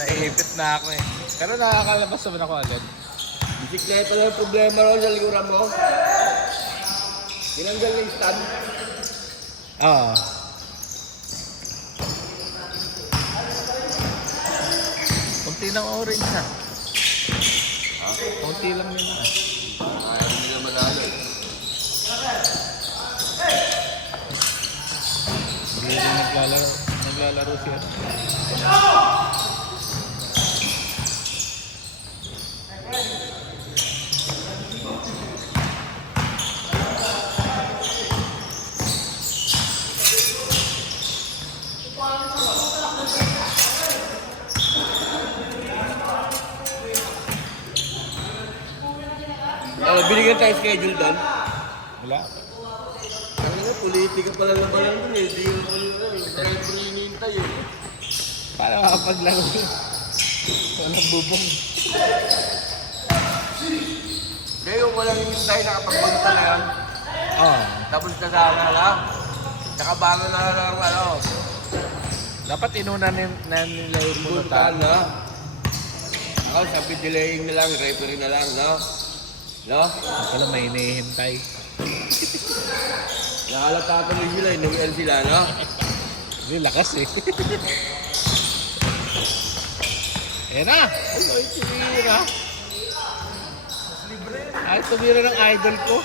Naiipit na ako eh. Pero nakakalabas naman ako agad. Bisikleta na yung problema ron sa likuran mo. Tinanggal yung stand. Oo. Kunti ng orange na. Kunti lang yun na. Ayaw nila manalo eh. Hindi rin naglalaro siya. Binigyan tayo schedule doon. Wala. Ang ina, politika pala naman lang doon eh. Hindi yung dahil ko hinihintay eh. Paano makapaglaro yun? Walang bubong. Ngayon walang hinihintay, nakapagpunta na yan. Oo. Tapos kasama lang. Nakabangon na lang ano. Dapat inuna na nila yung Puntaan munutan. na. Ako sabi delaying na lang, referee na lang, no? No? Wala may hinihintay. Nakalata tuloy sila, inuwian sila, no? Hindi, lakas eh. Ayan na! Ay, tumira. Ay, tumira ng idol ko.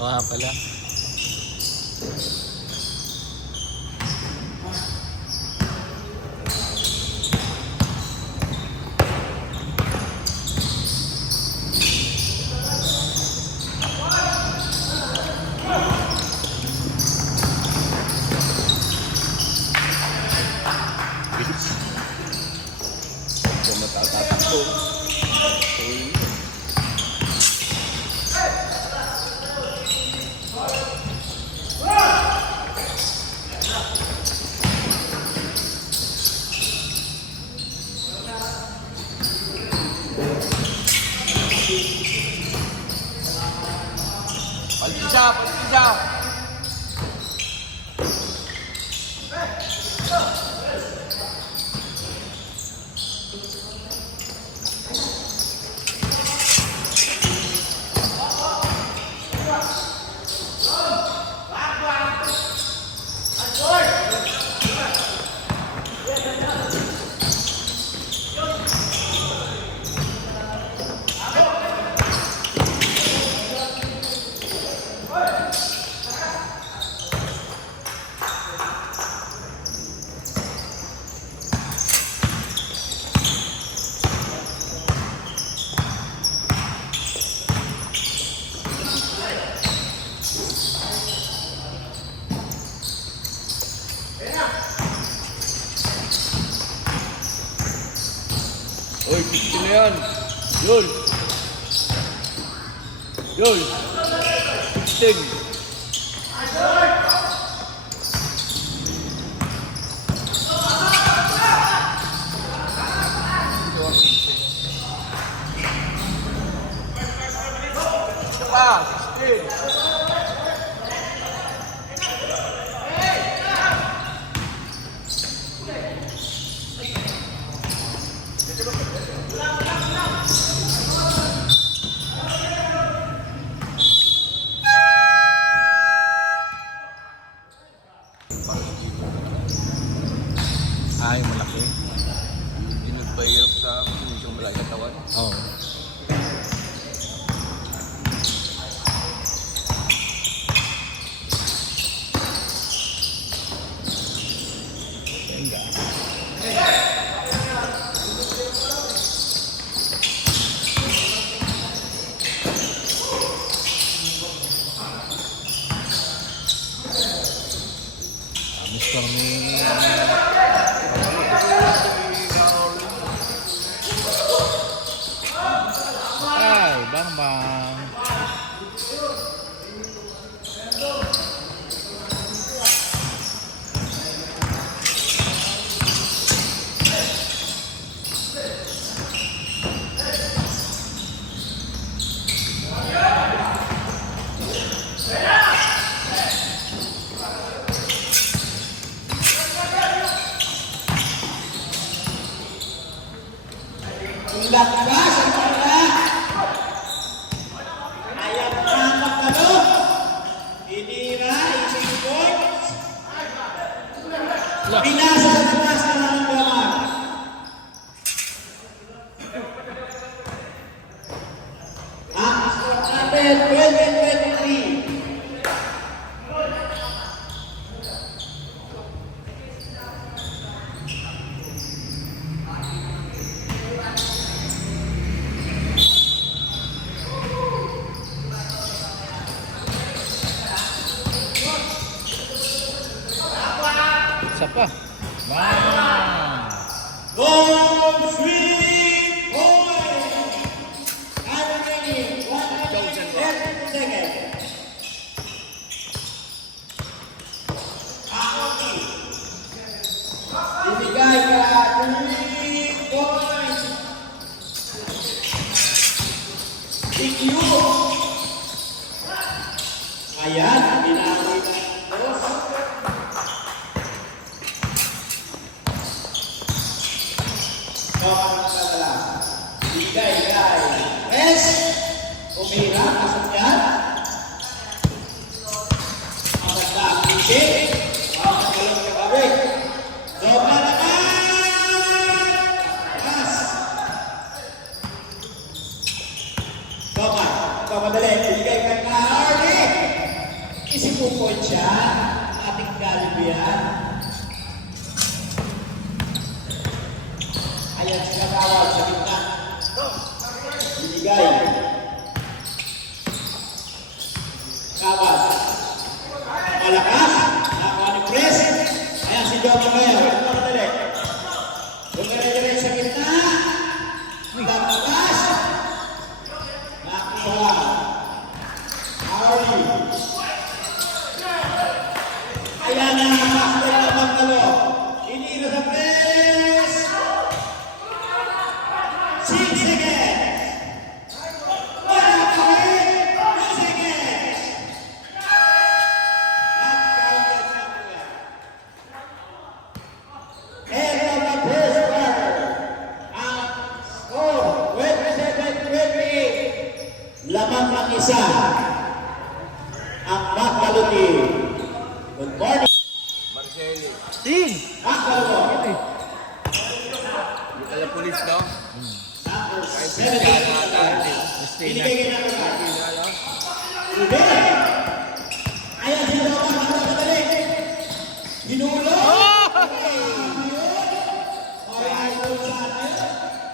Tawa pala. Kung matatatakbo. Palpisa! Palpisa! Oy, 15 na yan. Yul. Yul. 16. Pa, 16. Ay, malaki. Hindi nagpahirap sa akin. Hindi siyang malaki katawan. Oo. Mister ni... Ay, bang bang. Lakas ang pala. Ayan na magkano. Inira, isang points. Pinasa sa taas na ng gaman. Ang score natin, 2023. Isa pa. Bang! Goal 3 points. Time remaining 110 seconds. Aoki. Ibigay ka 3 points. Ikyo. Ayan, binawi na. Yes! Umira, pasok yan. Maganda, hindi. Makakagalong ka kami. Dobra naman! Pass! Dobra, papadali. Ibigay ka na Hardy. Isipupon siya. Ating Galibian. Ayan, siya tawag sa gitna. Ibigay. Kabas. Malakas. Nakuha ni Pres. Ayan si John Maguire. Ito madali. Bumere-dire sa gitna. Malakas. Nakuha. Hardy. Ayan na. Master na magkalo. Inira sa Pres. 6 seconds. Lamang ang isa ang Makaluti. Good morning. Marcelo. Ting! Makaluti. Yung kaya pulis, no? Number Kahit 17. kaya nakatahan eh. Binigay ka na ba? Pinala. Hindi. Ayan siya daw ang madali. Hinulo. Ay, ito sa atin.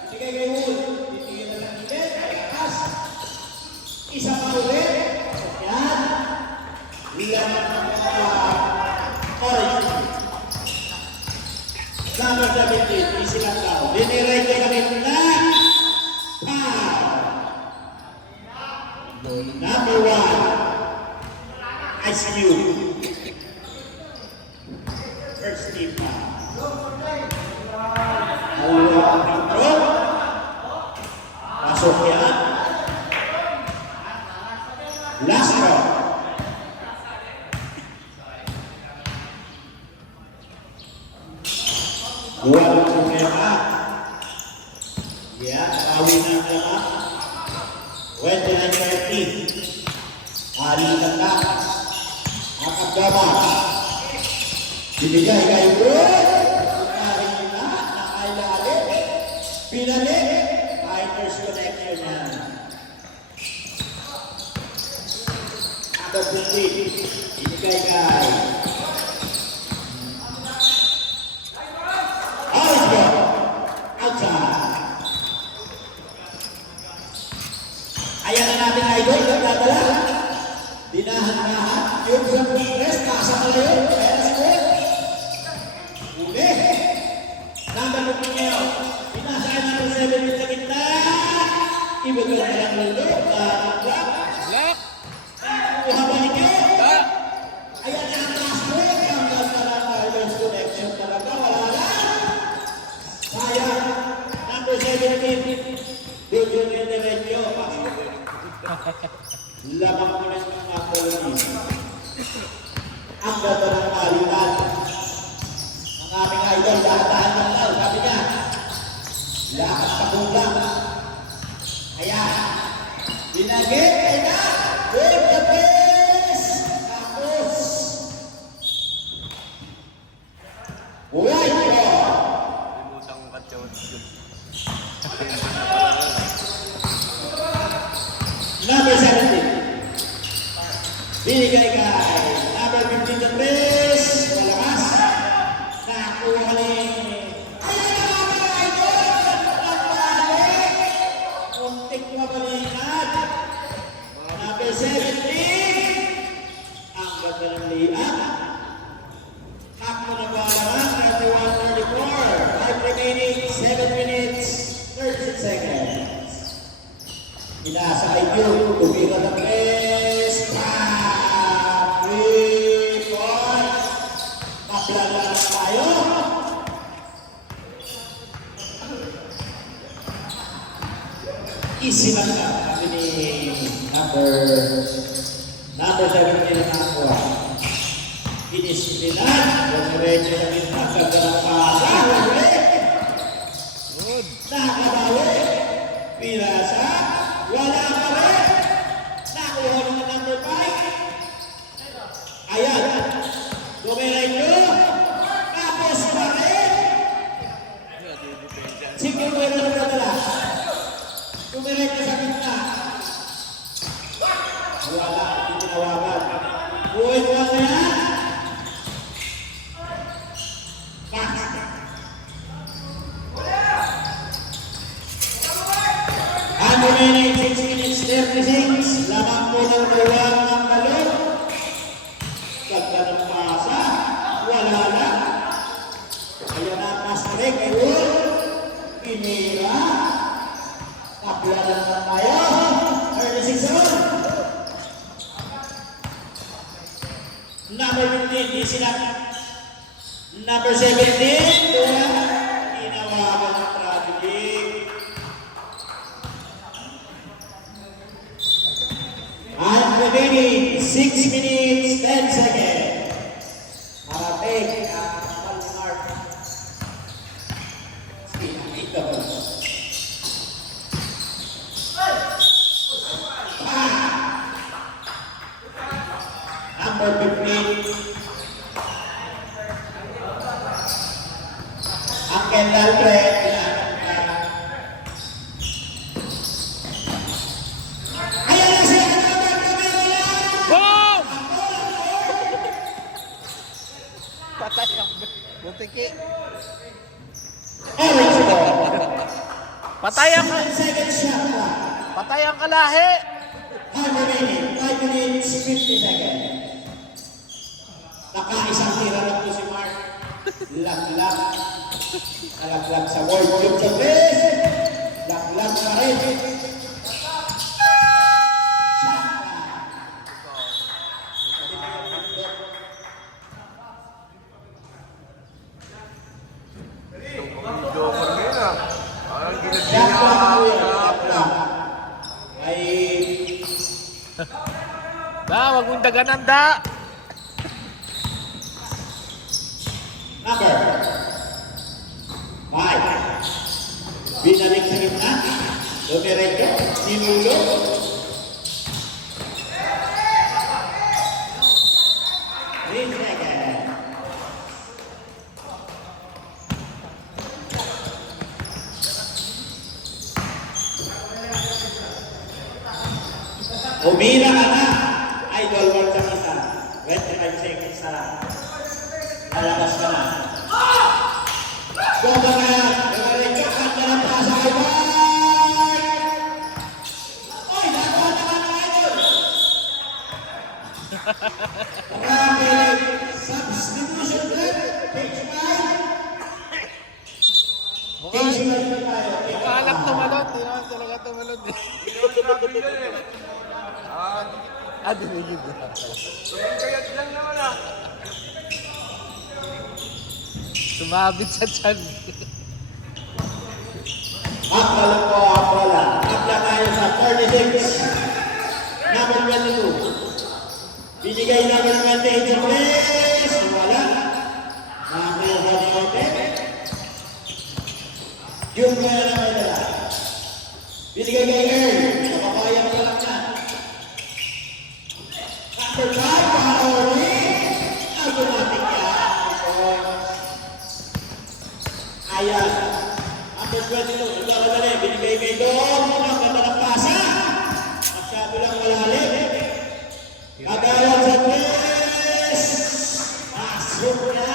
Sige kayo. Titigil na lang ulit. Taas. Isa pa ulit. Yan. Laman ng orange. Number 17. Easy lang daw. Diniray ko kami na. Number 1. ICU. First team. Control. Pasok yan. Last row. Buwan ng problema. Yan, bawi na ang laman. 29-30. Hari tanda. Nakagama. Binigay kayo bro. Hari na. Nakailalim. Pinalik. Fighters connection yan. Number 50. Binigay kayo. Orange ball. Outside. Ayan na natin idol. Nagdadala. Dinahan-nahan. Yung sa Congress. Nasa malayo. Kaya na score. Lamang mo na yung mga colonies. Ang ganda ng palitan. Ang aming idol, dahan-dahan lang daw, sabi niya. Lakas pa kulang. Ayan. Binagit, kaya with the base. Tapos. White ball. Limutang katsawan yun. Number 17. Binigay kay number 15 na press. Malakas. Nakuha ni... Ayan na mga idol! Ang balik! Muntik mabalikan. Number 17. Ang ganda ng lian. Hakmo na ba naman? 31-34. 5 remaining. 7 minutes. 36 seconds. Inasa IQ. Tumira ng press. Pa! 3 points. Maplala na tayo. Easy lang na. Sabi ni number 17 na nakakuha. Dinisiplinan. Diretso na rin ang ganda ng pasa. Nakabawi. Pirasa. Wala pa rin. Nakuha ng number 5. Ayan. Dumiretso. Tapos pa rin. Sige mo yun ang nadala. Dumiretso sa gitna. Wala. Hindi tinawagan. Buhay mo na yan. And remaining 6 minutes 36. Lamang po ng buwan ng balon. Ganda ng pasa. Wala na. Kaya na pas-break. Ayun. Pinira. Tapla na naman tayo. 36 on. Number 15. Di sila. Number 17. Doon. Ginawagan ng tragedy. And remaining 6 minutes 10 seconds. Marating ang Malmart. Ito. Number 15. Ang Kendall Trent. Ayan na siya! Boom! Patay ang butiki. Orange ball. Patay ang 7 seconds shot clock. patay ang kalahi. Time remaining 5 minutes 50 seconds. Nakaisang tira na po si Mark. Laglag. Nalaglag sa World Cup sa base. Laglag pa rin. Joker na yun ah. Parang Shot clock po yun. ginagaya. Shot clock. Ay... Wag mong daganan da. Number 5. Binalik sa gitna. Dumiretso. Sinulo. Green second. Umira ka na. Idol work sa kita. 25 seconds na lang. Lalabas ka na. Bomba na yan. Diretso. Kanta ng pasa kay Mark. Oy, nakuha naman ang idol. Grabe. Substitution left. Page 5. Page 5 na tayo. Alam tumalon, di naman talaga tumalon. Sabi niya eh. Dinigid na. Kayat lang naman ah. Sumabit sa tiyan. At alam ko ang bola. At na tayo sa 36. Binigay na ng advantage of this. Wala. Nakakuha ni Ote. Yung kaya na may dala. Binigay kay Earl. Napapayan pa lang na. Number 5, Paoli. Automatic yan. Ayan. Number 22, nagkaradali. Binigay kay Dom. Ang ganda ng pasa. Masyado lang malalim. Kagawan sa tres. Pasok na.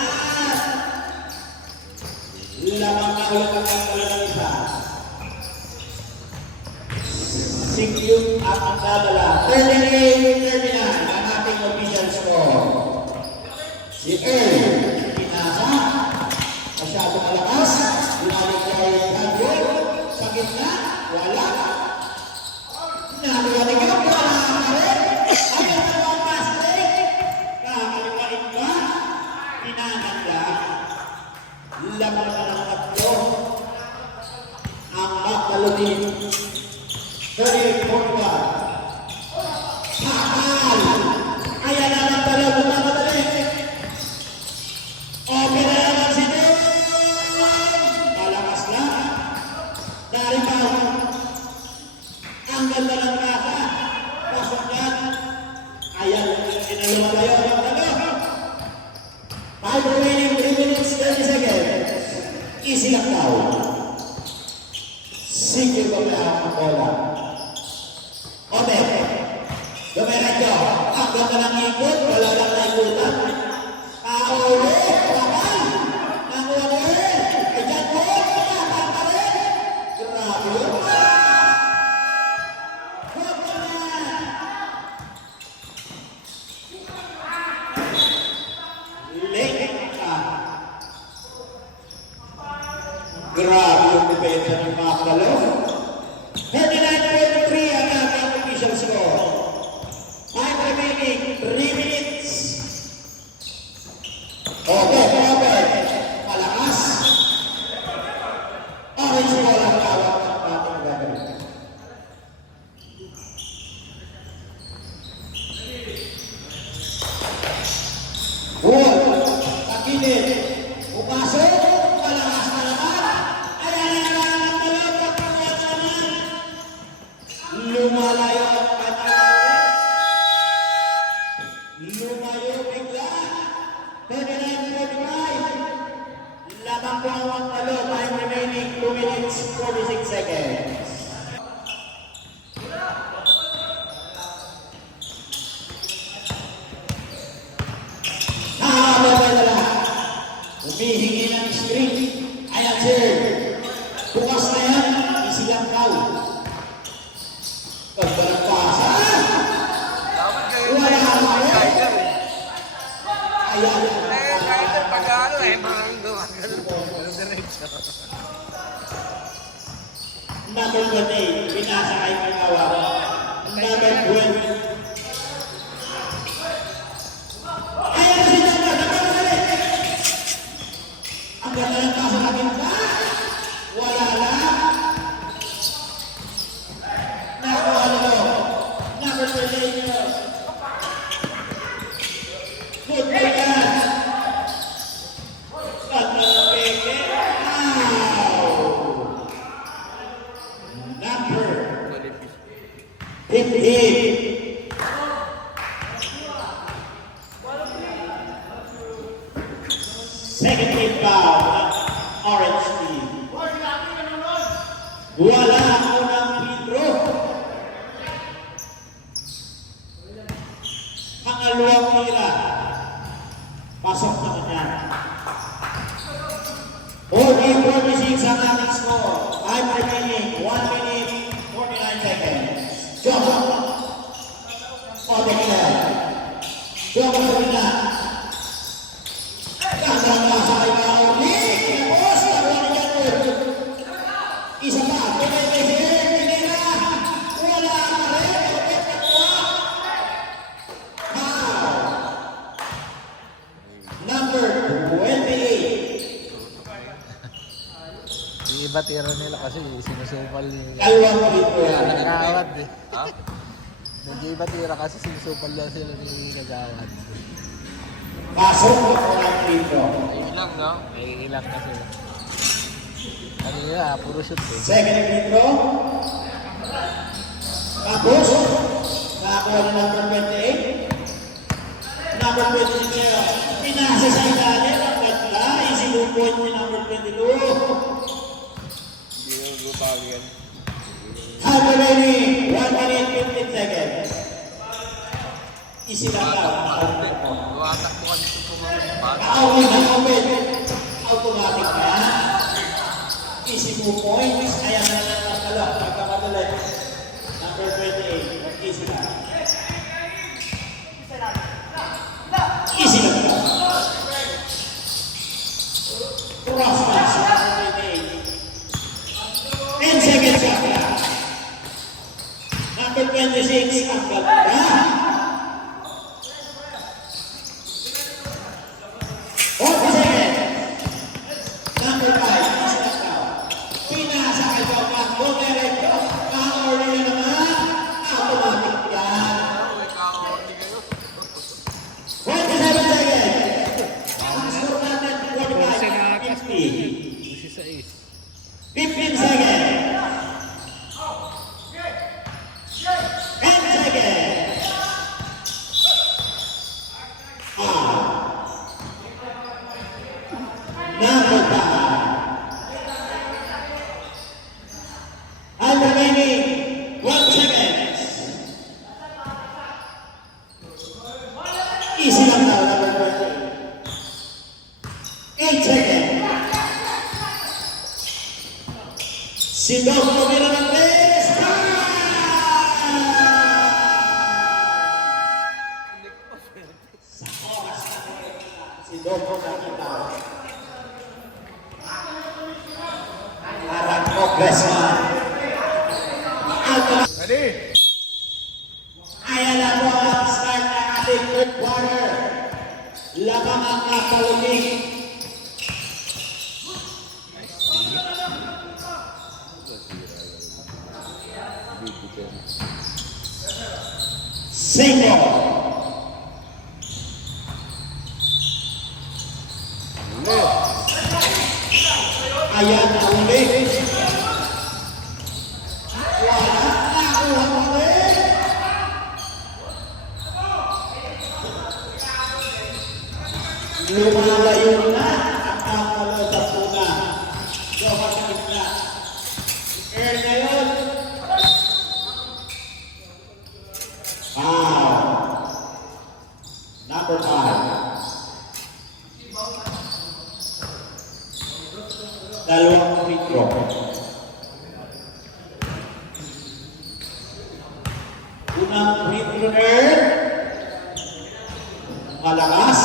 Lamang na ulit ang kagala ng isa. Sikyong at ang dadala. 38-39 ang ating official score. Si Earl, pinasa. Masyado malakas. Binalik kay Andrew. Sa gitna. Wala. Nakuha ka. Wala ka rin. Ayaw na mga plastic. Kakalipain ba? Pinananda. Lamang na ng tatlo. Ang makalunin. 38-41. Hakal. Ayan na ng talo. Bumamadali. Okay na naman si Dave. Malakas na. Naripaw. Ang ganda ng kaka. Pasok yan. Ayan. Sinaluma tayo. Ang talo. 5 remaining 3 minutes 30 seconds. Easy lang daw. Sige ba na ang bola? Ote. Dumiretso. Ang ganda ng ikot. Wala lang na ikutan. Paolo. Kapal. Nakuha mo rin. Ay dyan po. Kapal pa rin. Grabe yun. Huwag mo na. Late ka. Grabe yung depensa ng mga kalo. 39-43 ang ating official score. 5 remaining, 3 minutes. Okay, malakas. Orange ball ang tawag ng ating gagawin. Buwan, kakilid, upasok, malakas na naman. Ayan ang lang ng dalawang pagkakas naman. Lumalayo ang kanyang. Lumayo bigla. 39-45. Lamang po ang talo. Time remaining 2 minutes 46 seconds. Humihingi ng screen. Ayan, sir. Bukas na yan. Isilang daw. Pagbarapasa. Dapat kayo Wala na ka yung rin. rider eh. Ayan. Rider pag ano eh, parang gumagano. Diretso. Number 20. Pinasa kay Pinawa. Number 12. Ayan na si Number. Ang ganda ng kaso natin pa. Wala lang. Nakuha nyo. Number 28 nyo. Good for that. Ganda ng peke. Wow. Number 15. Second hit foul ng Orange team. Wala ang unang Pedro. Pangalawang tira. Pasok naman yan. 40-46 ang ating score. 5 remaining, 1 minute, 49 seconds. Joke. Odekel. Joke sa rin. Kasang nasa kay Paoli. Tapos, nakuha ni Janur. Isa pa. Tunay kay Sir. Pinira. Wala ka rin. Okay, tatwa. Foul. Number 28. Yung iba tira nila kasi sinusupal nila. Dalawang dito. Nakakawad eh. Ha? Hindi ba tira kasi sinusupan lang sila ni Nagawan. Pasok na po ang dito. Ilang, no? May ilang kasi. Ano nila, puro shoot eh. Second free throw. Tapos, nakakuha na number 28. Number 26, pinasa sa ilalim. Ang ganda. Easy move point ni number 22. Hindi na gubawi yan. Half remaining. 1 minute 15 seconds. Easy lang daw. Tuwatak mo kasi ito mga bata. Nakawin na open. Automatic na. Easy move points. Ayan na lang ang talo. Pagkamadali. Number 28. Easy lang. Easy lang daw. Cross pass. Number 28. 10 seconds after. Number 26. Ang ganda. Kasi sa is. 15 seconds. 10 seconds. Number 5. And remaining 1 seconds. Easy lang daw, number 28. 8 seconds. Sindok pumila ng best. Sindok po nakita. Parang progress na. Ready? Ayan na po ang start ng ating third quarter. Labang ang kapalumig. Single. Ayan na ulit. Wala na kuha ulit. Lumalayo na ang kakalotap po na. Doha sa gitna. Air ngayon. Number 5. Dalawang free throw. Unang free thrower. Malakas.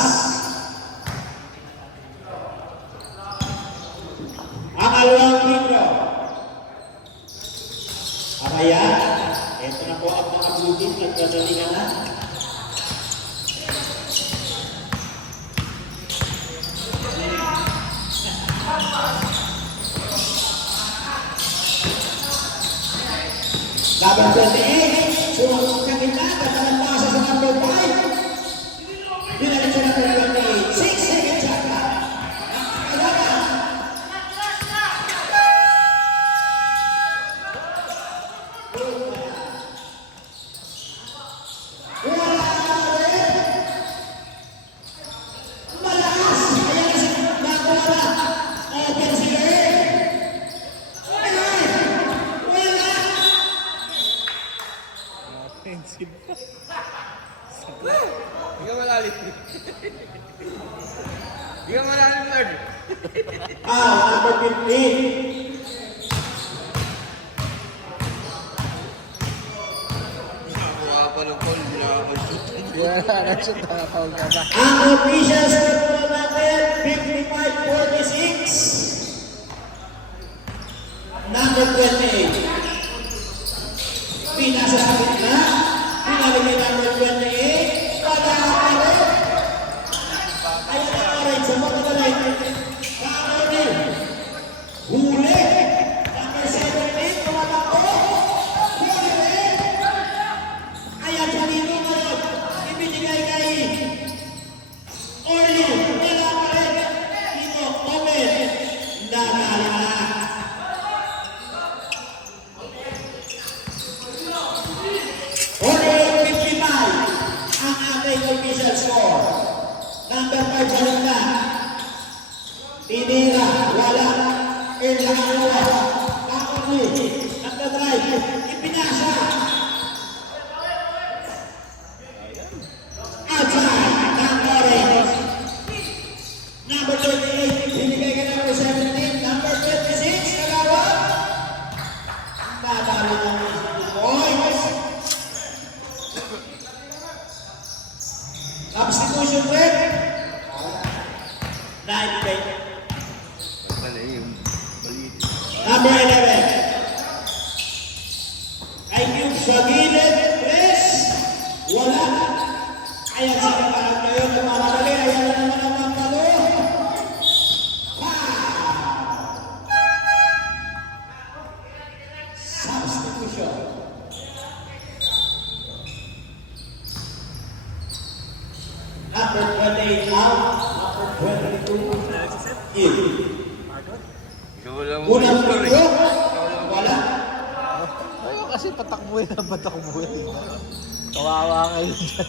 Ang alawang free throw. Ayan. Ito na po ang mga butin. Nagdadalingan na. Number 28, sumunod ka kita, pasa sa number 5. Dinalik sa number 28, 6 seconds yata. Kailangan. Wala na rin. Malakas. Ayan na si Nakuha na. Open si Gary. Offensive. Hindi ka malalim. Hindi ka malalim, Lord. Number 15. Nakakuha pa ng call. Hindi nakakashoot. Yeah, nag-shoot na foul ka ba? Ang official score natin, 55-46. Number 28. Pinasa sa gitna. Pinalagay number 28. Pagkakalit. Ayan ang orange sa pagkakalit. Kakalit. Huli. Number 17. Tumatakbo. Huli. Ayan Tinira, wala. Erlawa, Kakuli, nagdadrive, ipinasa. Outside, number 8. Number 28, binigay ka number 17. Number 26, nagawa. Nadali ng points. Substitution break. Naibigay. Mali yung mali. Number 11. Ay yung sa gilid, press. Wala. Ayan sa kapalang ngayon na mamadali. Ayan na naman ang magpalo. Substitution. Number 28 out. Number 22 in. Ikaw lang mo Unang score video, eh. wala. Ayaw kasi patakbuhin na patakbuhin. Kawawa kayo dyan.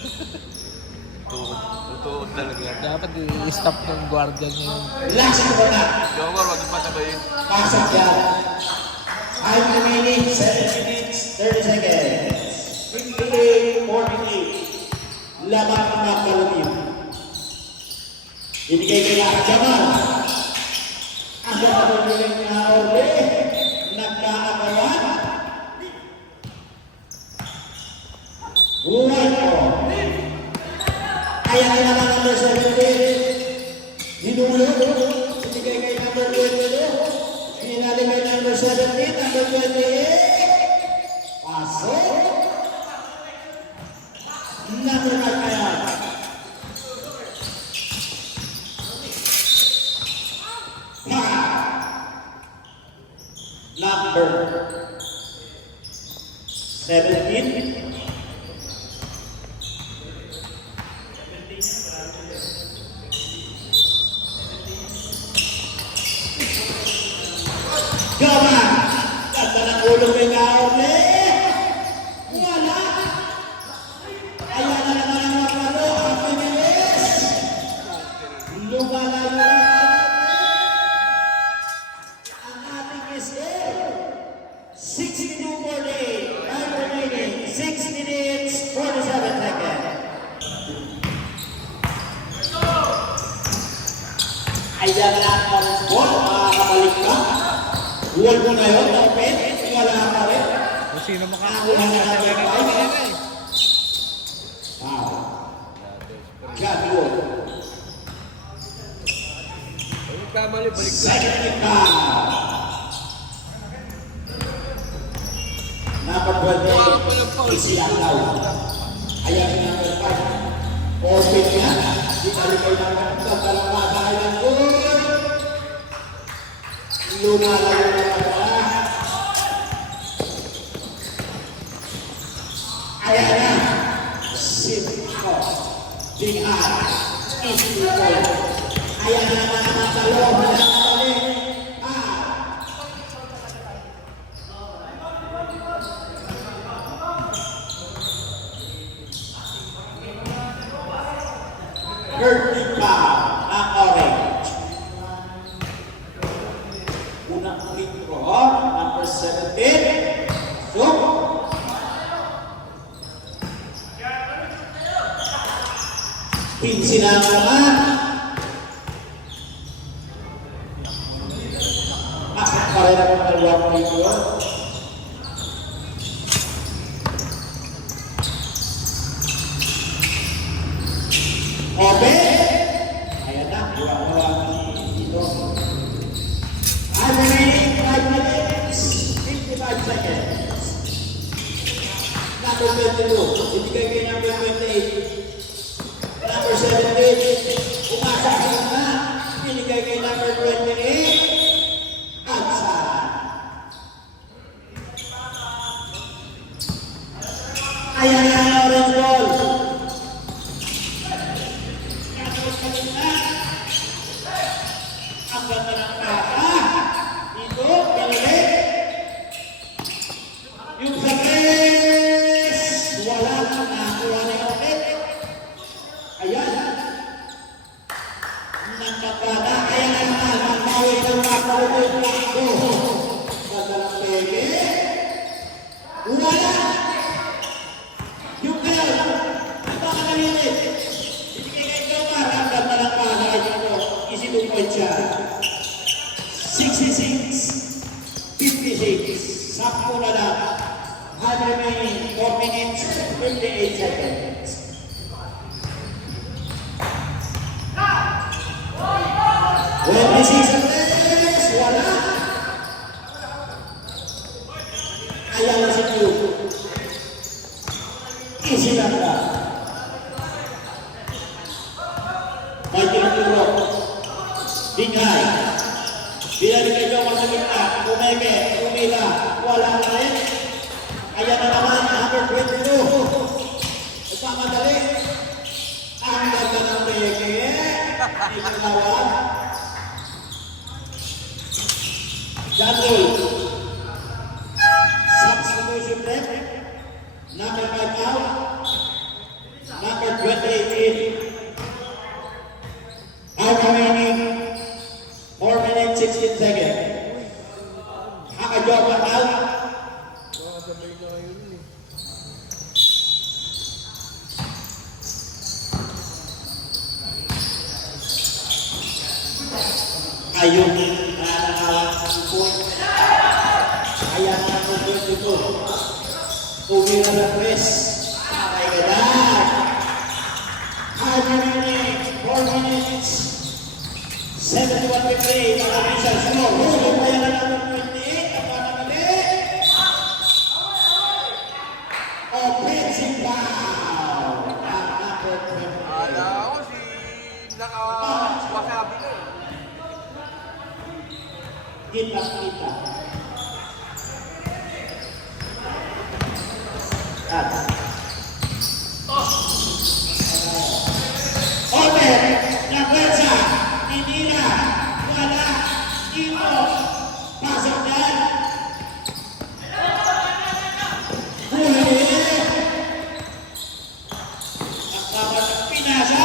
Totoo talaga. Dapat i-stop ng guardian yung... Relax mo na. Jomar, wag yung pasabayin. Pasok yan. 5 remaining, 7 minutes, 30 seconds. 58-48. Laban ng mga kalumim. Binigay kaya Jamal. Ang kapatuloy na Orbe. Nagkaagawan. Buhay ko. Kaya na naman number 17. Hinulog. Binigay kay number 22. Hinali kay number 17. Number 28. Pasok. Number 5 kaya. Number 17. Gama! Ganda ng ulong may kaorle! Wala! Ayan na naman ang mapalo, ang pinilis! Lumalayo lang ang ating score. 62-48. Time remaining. 6 minutes, 47 seconds. Ayan na ang ball, makakabalik ka. Huwag mo na yun, open, wala ka rin. Kung sino makakuha na sa ganito na eh. Wow. God Lord. Ayun, kamali, balik ka. Second and foul. Number 28, Easy Langaw. Ayan yung number 5. Open yan. Di balik kayo naman sa talapasa. Ayan po. Lumalayo na pala. Ayan na. Simpo. Big eye. Easy Langaw. Ayan na mga matalo. Ayan na kami. Curtain foul ng orange. Unang free throw, number 17. So, pinsin na naman. Pasok pa rin ang dalawang free throw. Open! Ayan na, buwang-buwang dito. I'm remaining 5 minutes, 55 seconds. Number 22, ibigay kay number 28. Number 17, umasa sa na, ibigay kay number 28. Outside. Ayan na, orange ball. Ang ganda ng kata. Dito, pinili. Yung sa tres. Wala na nakuha ni Open. Ayan. Nang magkata. Ayan ang Peke. Wala. Yung crowd, baka nalilit. Binigay kay Jomar, ang ganda ng bahay dito. Easy to point siya. 66-56. Sakto na lang. Had remaining 4 minutes, 58 seconds. When this is a race, wala. Ayaw na si Q. Easy lang na. Michael Turo. Bingay. Binalik kay Jomar sa gitna. Umeke. Umila. Wala na rin. Ayan na naman. Number 22. Nagmamadali. Ang ganda ng Beke. Ikalawa. Jadul. Substitution break. Number 5 out. Number 28 in. Now remaining 4 minutes 16 seconds. Haka-Jomar out. Nakasabay na kayo rin eh. Ayun, nananawag ng point. Ayan na ang point dito. Tumira na press. Ay, gano'n. High remaining, 4 minutes. 71-58, ang official score. Huli pa yan ang number 28. Ang panamali. Offensive foul. Ang number 28. Ala ako si naka-wakabi na eh. Kita-kita. At Omer, la fuerza, Ninira, wala, dito, pasok yan. Huli. Nakawat ang pinasa.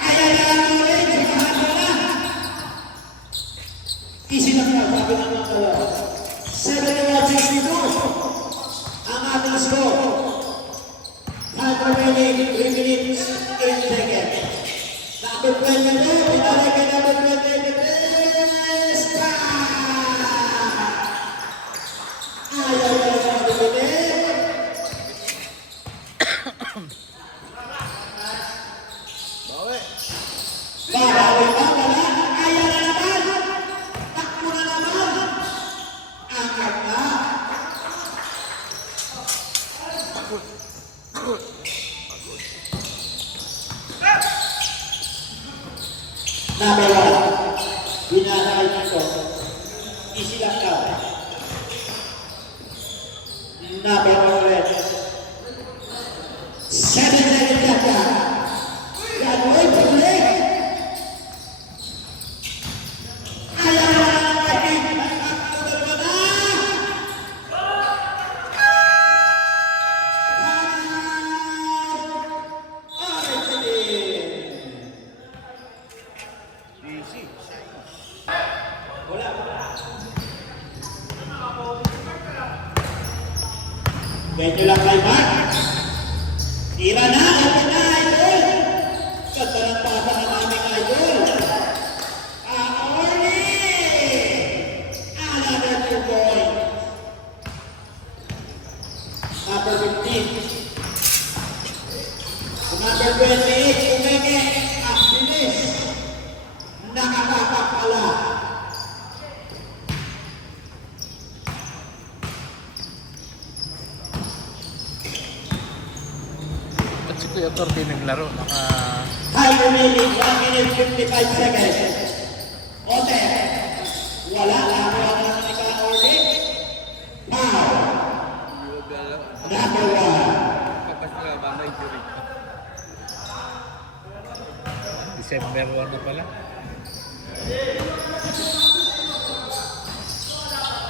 Ayan na ang ulit, sumahan mo na. Easy lang na, sabi ng mga dalawa. 71-62. Ang ating score. Time remaining 3 minutes 8 seconds. Number 22, pinalay kay number 23. Stop! Ayaw na lang ang dumitin. Bawi. Babawi pa, wala. Ayaw na naman. Takbo na naman. Angkat na. Number 1. Binanakay dito. Easy lang daw. Number 1. 7 seconds lang ka. Yan, wait for play. Ayaw na lang ang ating. Nakakatulad mo na. Easy. Medyo lang kay Mark. Tira na, open na, idol. Ganda ng bata ng aming idol. Orly! Another 2 point. Number 15. Number 28, Umeke. Ang bilis. Nakatapak pala. At si Kuya Torby naglaro. Time remaining 1 minute 55 seconds. Ote. Wala. Lakuha na naman ikaw, Orly. Foul. Number 1. Kapas na ba may jury? December 1 na pala.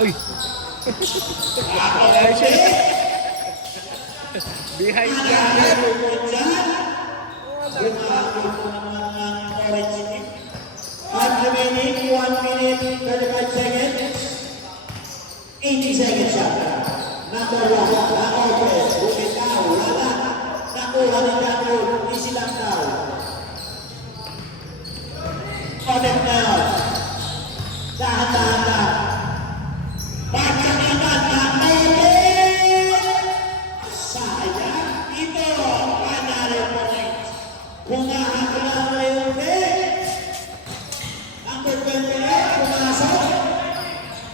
Uy! Ay, siya. Behind ka. Time remaining 1 minute 35 seconds. 80 seconds shot. Number 1, na-open. Bumitaw, wala. Nakuha ni Daniel, easy lang daw. Connect now. Dahan-dahan lang. Pagkakitan na sayang. Ito, panalo po next. Humahakla na yung bench. Number 28, pumasok.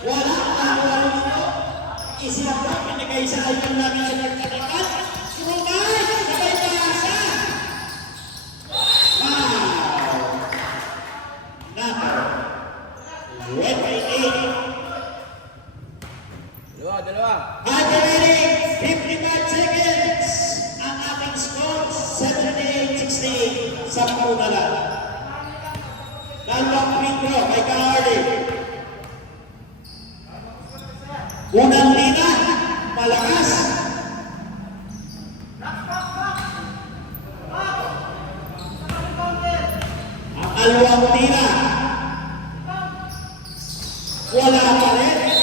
Wala, nakuha rin ito. Isilang lang, pinagay sa item namin sa nagkatapat. Sumay, sabay pasa. Wow. Number 28. Dalawa. Remaining 55 seconds. Ang ating score, 78-68. 10 na lang. Dalawang free throw kay Kahardy. Unang lina, malakas. Ang alawang lina, wala pa rin.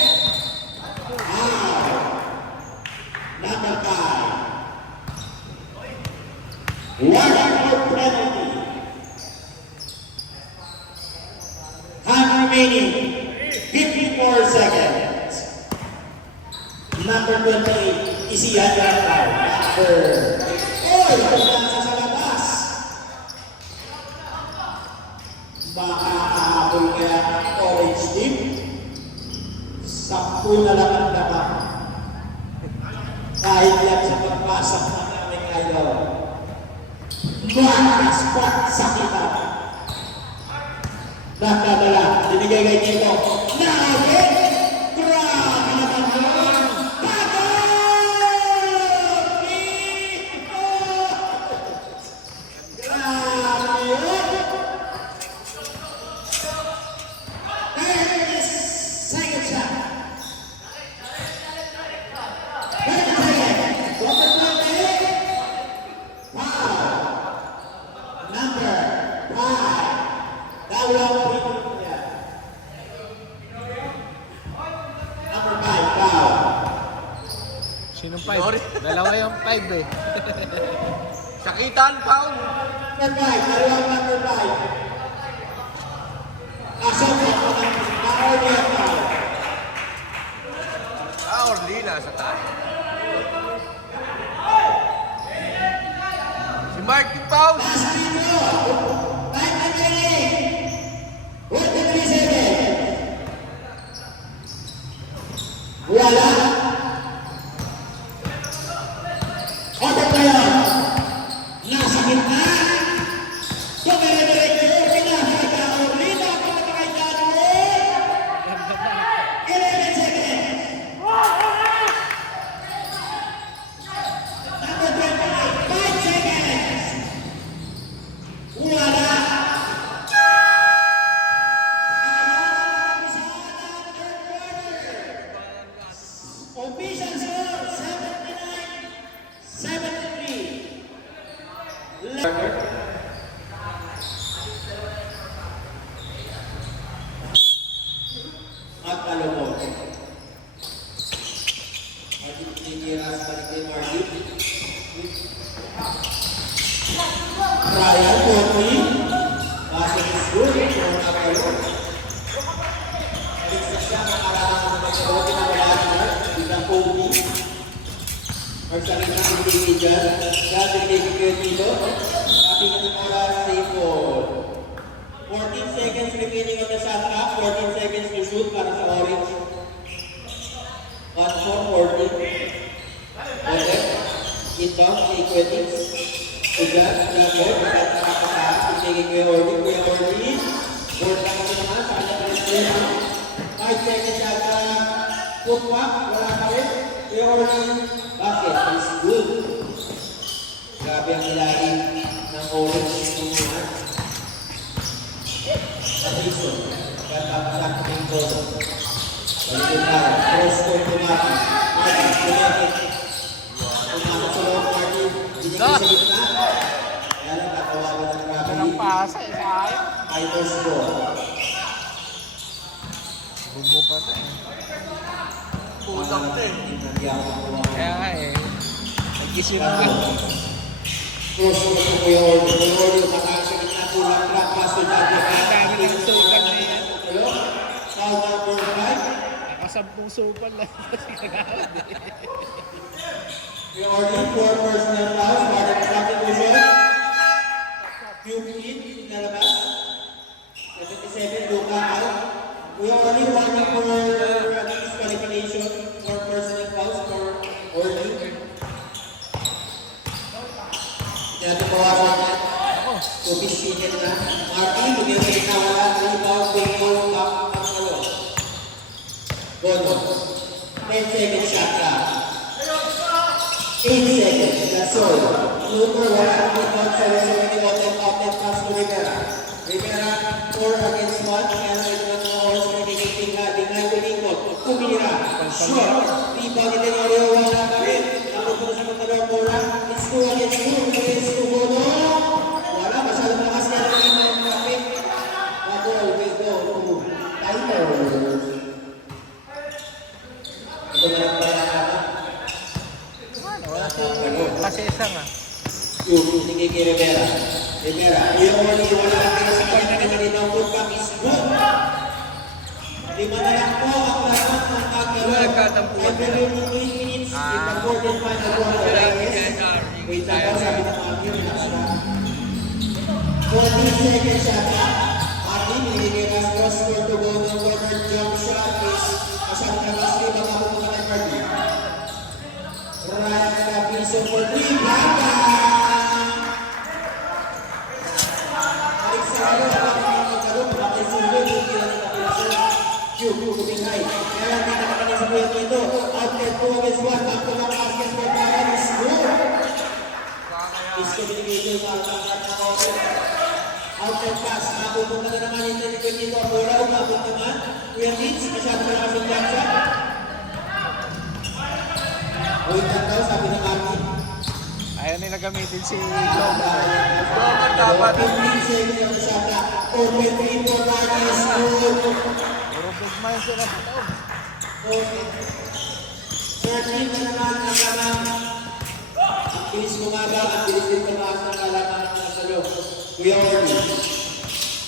Number 5. One more penalty. Time remaining 54 seconds. Number 28, isiyan yan tayo. Nasa sa labas. Makakahabol kaya ang orange team. 10 na lang ang dapat. Kahit yan sa pagpasok ng aming idol. Spot sa kita. Nakadala, dinigay kay Tito. Nakawin! Grabe naman yun! Pagod! Tito! Grabe yun! 30 seconds shot. 30 seconds. Number 28. Wow. Number 5. Dalawang pinto niya. Number 5, foul. Sinong 5? Dalawa yung 5 eh. Sakitan, foul. Number 5, dalawang number 5. Asok ako ng Kahardy at foul. Orlina sa tayo. Si Marky foul. Last free throw. Time remaining. 43 seconds. Wala. Order tayo. Nasa gitna. Dumire-diretso. Pinahalaga ang Orlina. Pagkakay Daniel. 11 seconds. Number 28. 5 seconds. Wala. Official score 79-73. At talong. Tiniras balik kay Marty. Ryan Courtney. Pasok is good. At talong. Balik siya makaraang ng magkaroon ng Wagner. Biglang Kobe. Magsalit na ang David dyan. Dati David Curtino. Sabi ng oras, save ball. 14 seconds remaining on the shot clock. 14 seconds to shoot para sa Orange. 1-4-14. Okay. Inbound, Aquatics. Ugat, Gagor. Ugat na kapasaan. Pinigin Kuya Orly. Kuya Orly. Board lang kasi naman. Sa kanya president. 5 seconds yata. Footwalk. Wala pa rin. Kuya Orly. Basket is good. Grabe ang ilalim ng Orange. Tumuhan. Patison. Kaya tapos ang aking goal. Balikin tayo. Cross court tumaki. Marty, tumaki. Tumakot sa loob, Marty. Binigay sa gitna. Kaya lang tatawagan ng grabe. Walang pasa eh. Sayang. Fighters ball. Bumo pa tayo. dapat eh. Hindi ako nakuha. Kaya nga eh. Nag-isip ka. Cross mo sa Kuya Ordo. Kuya Ordo, nakakasagit na tulang track pass to Jadjo. Ang dami ng supan na yan. Hello? Foul number 5. Nakasampung supan lang kasi kagawad eh. Kuya Ordo, 4 personal fouls. Warning traffic vision. Cube hit, nalabas. 77, Luka out. Kuya Ordo, warning for disqualification for personal fouls for Ordo. Natin bawasan na. Sophisticated na. Martin, lumilit na wala. Rebound, big goal, back, pangalo. Bono. 10 seconds shot ka. 8 seconds. That's all. Looper, wala. Rebound, 7 seconds. Outlet pass to Rivera. Rivera, 4 against 1. Kaya na ito ng oras na nagiging tingnan ko dito. Tumira. Short. Rebound, ito yung Oreo. Wala pa rin. Napupunta sa mga dalawang bola. It's 2 against 2. Against 2 Bono. Wala. Masyadong lakas niya ng mga traffic. Bago, we go to timer. Ito na lang pala naman. Wala si Pasesa nga. Yung sige kay Rivera. Rivera, yung wala lang kayo sa kanya na rin ang putback is good. 5 na lang po ang lahat ng pagkakaroon. Every 8 minutes, important pa na po ang Reyes. Wait lang po, sabi ng mga view, relax na. 14 seconds shot na. Martin, nilagay na cross score to go ng corner jump shot is masyad na basri, makapupunta kay Martin. Ryan Capizo for 3, Blanca! Balik sa ano, bakit mga magkaroon, bakit sulo, yung kailan ng Capizo. Cube, moving high. Kaya hindi nakakanin sa buhay dito. Outlet 2 against 1, back to back basket for Brian is good. Miscommunication sa outlet na open. Outlet pass, napupunta na naman yung talikod dito. Bola, umabot naman. Kuya Vince, masyado na kasi jump shot. Wait lang daw, sabi ng Martin. Ayaw nila gamitin si Loma. Dapat. 15 seconds ang shot na. Open 3 for Martin is good. Puro big man sila sa taon. 13 na naman ang lamang. Ang bilis bumaga, ang bilis din tumaas ng kalaman ng mga salo. Kuya Orly.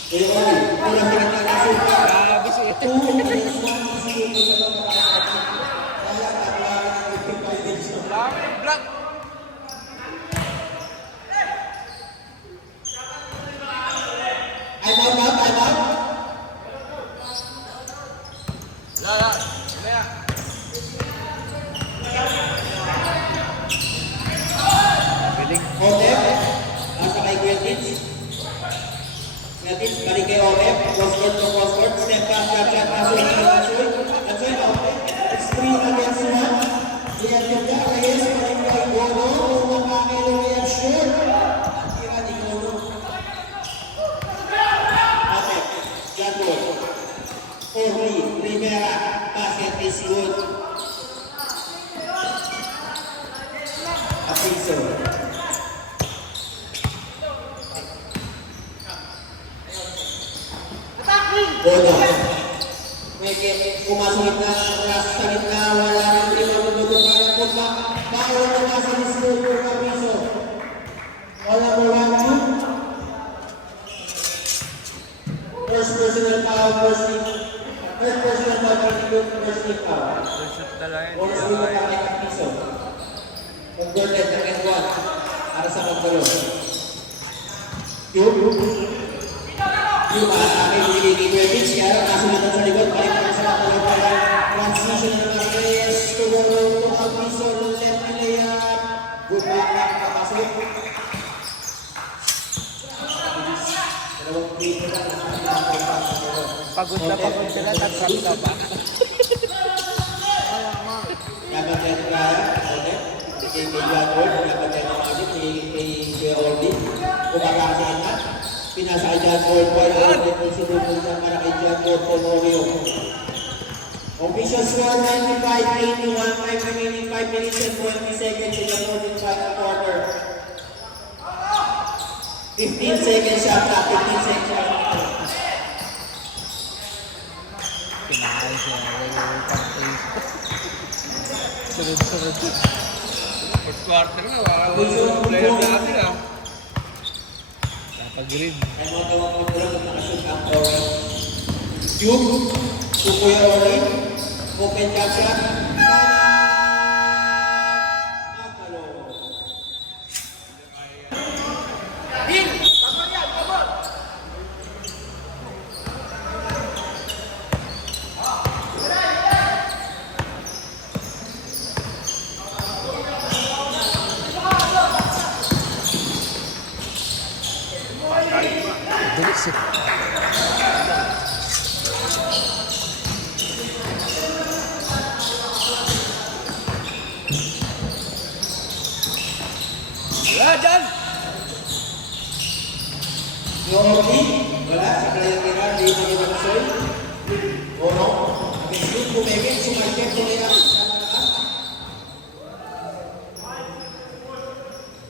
Kuya Orly, kulang pinagkakasuka. Grabe si 2 against 1 ang silo sa pagkakasuka. Kaya taklaran ng 55 days. Dami ng black. I'm out, I'm out. Wala. Mamaya. Biling. Otep, nasa kay Kuya Vince. Kuya Vince, balik kay Otep. Crosscourt to crosscourt. Step back, jab, jab, Nasoy, Nasoy. Nasoy, Otep. It's 3 against 1. Lihat juga, Reyes, balik kay Gono. Umang kay Reyes, shoot. Ang tira ni Gono. Otep, Jadjo. Orly, Rivera. Basket is good. Apiso. Bono. Meke, pumasok na sa gitna, wala nang rebound, tutupan ang putma. Bawal na sa school for Capizo. Wala mo 1-2. First personal foul, first personal foul, first team foul. Shoot na lang Bonus dito para kay Capizo. Converted ng N1 para sa Magdalo. Yung aking binigay kay Kuya Vince, kaya lang kasulatan sa likod, balik naman sa Magdalo para transition na naman Reyes to Gono to Capizo, left layup. Good luck na kapasok. Dalawang play na lang ang pinapagpapag sa Gono. pagod sila, tatrap na ba? Dapat yan Ryan, okay? Kay John Ward, dapat yan ang agit, kay Orly. Kumakasahan na. Pinasa kay John Ward, Ward, Orly, kung sinupunta para kay John Ward, Tenorio. Official score 95-81, time remaining 5 minutes and 20 seconds in the fourth and final quarter. 15 seconds shot clock, 15 seconds shot clock. Kinain siya. Sunod-sunod. First quarter na, wala player natin ah. Napag-green. Kaya mga gawang magulong at nakashoot ang orange. Cube, Kukuya Orly, open jump shot. Makalo. Bilis eh. Wala dyan! Yung Orly, wala. Sa player kira, di na yung Mansoy. Oro. Shoot, kumekit, sumaykip, tuliran.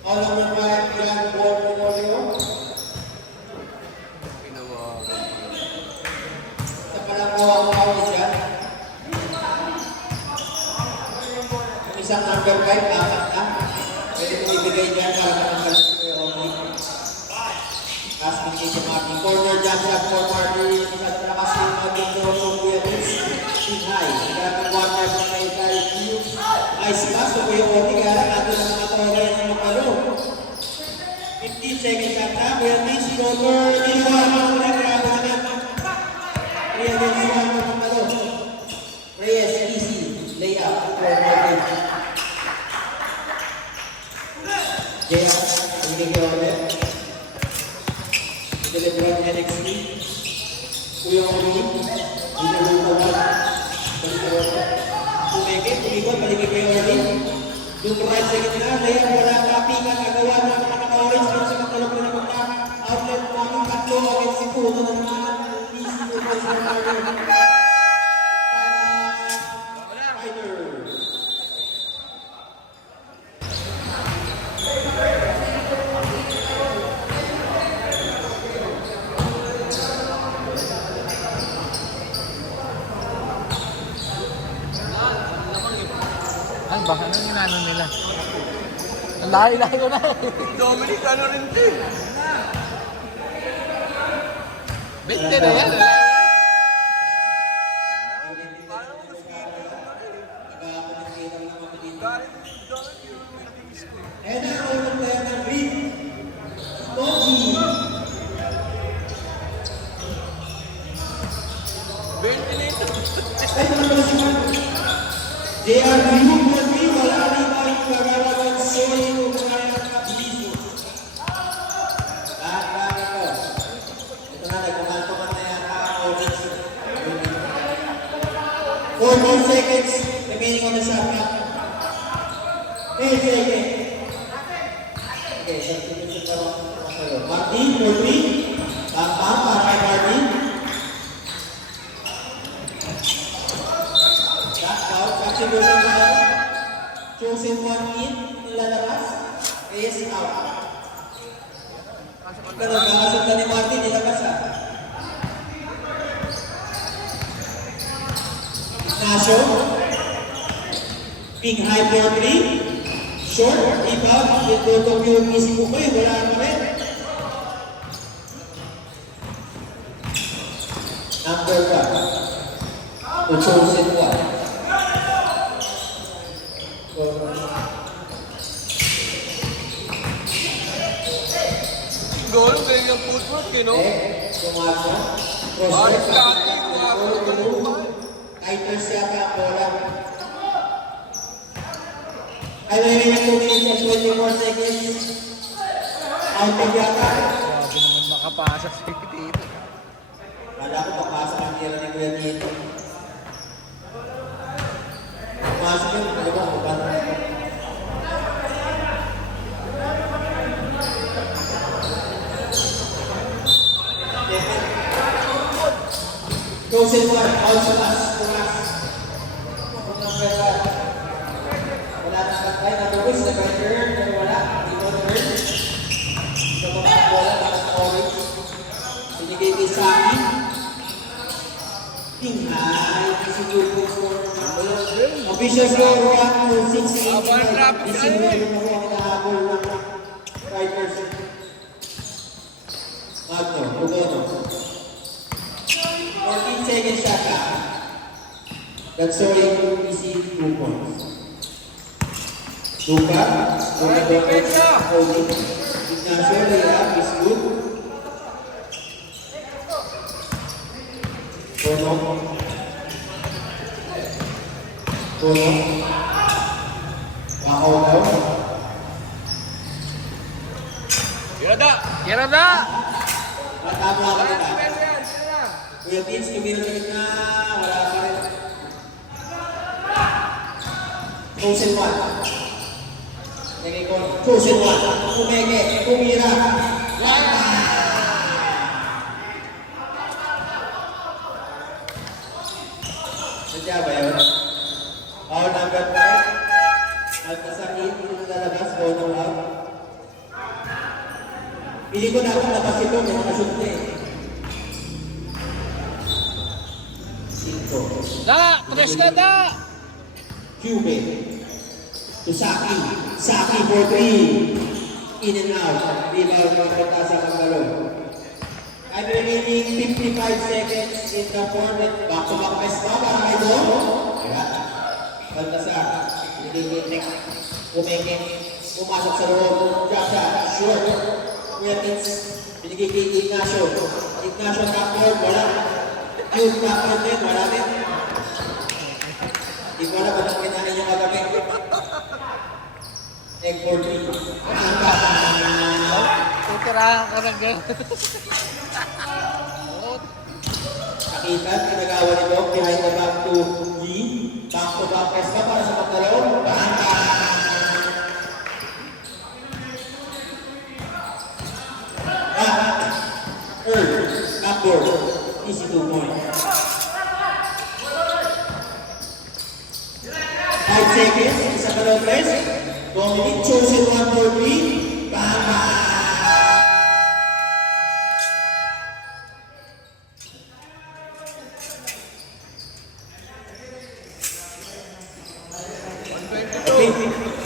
All over by John Paul Memorial. Sa palang kawang-kawang dyan. Yung isang number 5, apat na. Pwede mo ibigay dyan para matanggal sa Kuya Orly. Pass ni Jason Martin. Corner jump shot for Martin. Isang lakas yung Martin Joso Kuya Vince. Big high. Grabe corner sa kay Q. Nice pass sa Kuya Orly. Kaya lang natin ang mga tawag ng magpalo. 15 seconds at na. Kuya Vince. Corner. Ginawa mo na. Grabe naman. Kuya Vince. Magpalo. Reyes. Easy. Layup. For Martin. Jaya. Hindi ko ulit. Delivery ng NXT. Kuya Orly. Delivery Tumekit, tumikot, balik kay Orly. Yung right sa gitna, layang wala kapingan, nagawa ng mga naka-orange pero sa katalog na naman na outlet mo ang tatlo against si Puto ng mga easy mo po sa mga fighters. Ay, baka nang inano nila. Ang lahi-lahi ko na eh. Dominic, ano rin ito eh. 20 na yan. And ang unang player ng Reed, Toji. 20 na ito. Ay, naman pala si Mark. JR Green, wala rin ang kagalawan Soy kung kaya nakabiliso. Lahat ito. Ito na, nagkumantuman na yata ang orange. 14 seconds remaining on the shot clock. 10 seconds. Okay, substitution pa lang sa'yo. Martin, 4-3. Pang-pang, para kay Martin. Substitution pa lang. Chosen one in, lalabas. Reyes out. Pero nakasundan ni Martin, nilabas ha. Ignacio. Big high for 3. Short, rebound. Ito yung missing ko kayo, wala pa rin. Number 1. Chosen one. Goal, galing ng footwork, you know? Tumago. Aris dati, tumago. Tighters yata ang bola. Ay, may 2 minutes and 24 seconds. Outing yata. Grabe naman makapasa si dito. Wala ko papasok ang tira ni Kuya dito. Pasok yun, ano ba? Chosen one, all sa pass, tumas. Wala na katay, natubos, nag-return, pero wala, dito turn. Ito pa ang bola, tapos orange. Binigay kay Saki. Tingnan, si Lupo for Official score 1-6. Abang traffic This tayo eh. yung mga hinahabol ng Strikers. Magno, Lugono. 14 seconds shot ka. That's showing easy 2 points. Luka, holding. Ignacio, layup is good. Bono. Makaw daw. Kirada! Matama ako na. Kuya Vince, kumira sa gitna. Wala pa rin. Chosen one. Lagay ko. Chosen one. Kumeke. Kumira. Sadya ba yun? Foul number 5. Nagkasakit. Yung lalabas. Bono out. Pili ko na akong labas ito. May nakashoot na eh. 5. Da! Tres ka da! Cube to Saki. Saki for 3. In and out. Rebound ng Pagkasa Magalo. I'm remaining 55 seconds in the format. Back to back best pa. Para kayo doon. Kaya. Pagkasa. Nagiging kumeke. Pumasok sa loob. Joshua. Short. Kuya Tins. Binigay kay Ignacio. Ignacio backboard. Wala. Yung backboard din. Wala din. Hindi ko alam kung kinain yung kagabi. Egg for 3. Tutirahan ko ng gano'n. Nakita, pinagawa ni Doc behind the back to G. Back to back press ka para sa Magdalo. Bangka! Earl, backboard. Easy 2 points. 5 seconds, isa ka daw press. Dominic, chosen 1 for 3. Bangka!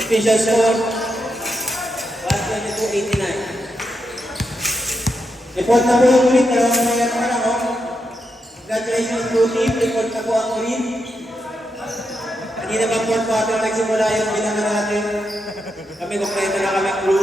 Official score 122-89. Report na po yung ulit. Dalawang na yan ako. Congratulations to team. Report na po ang ulit. Kanina ba 4 quarter nagsimula yung bilangan natin. Kami kumpleto na kami crew.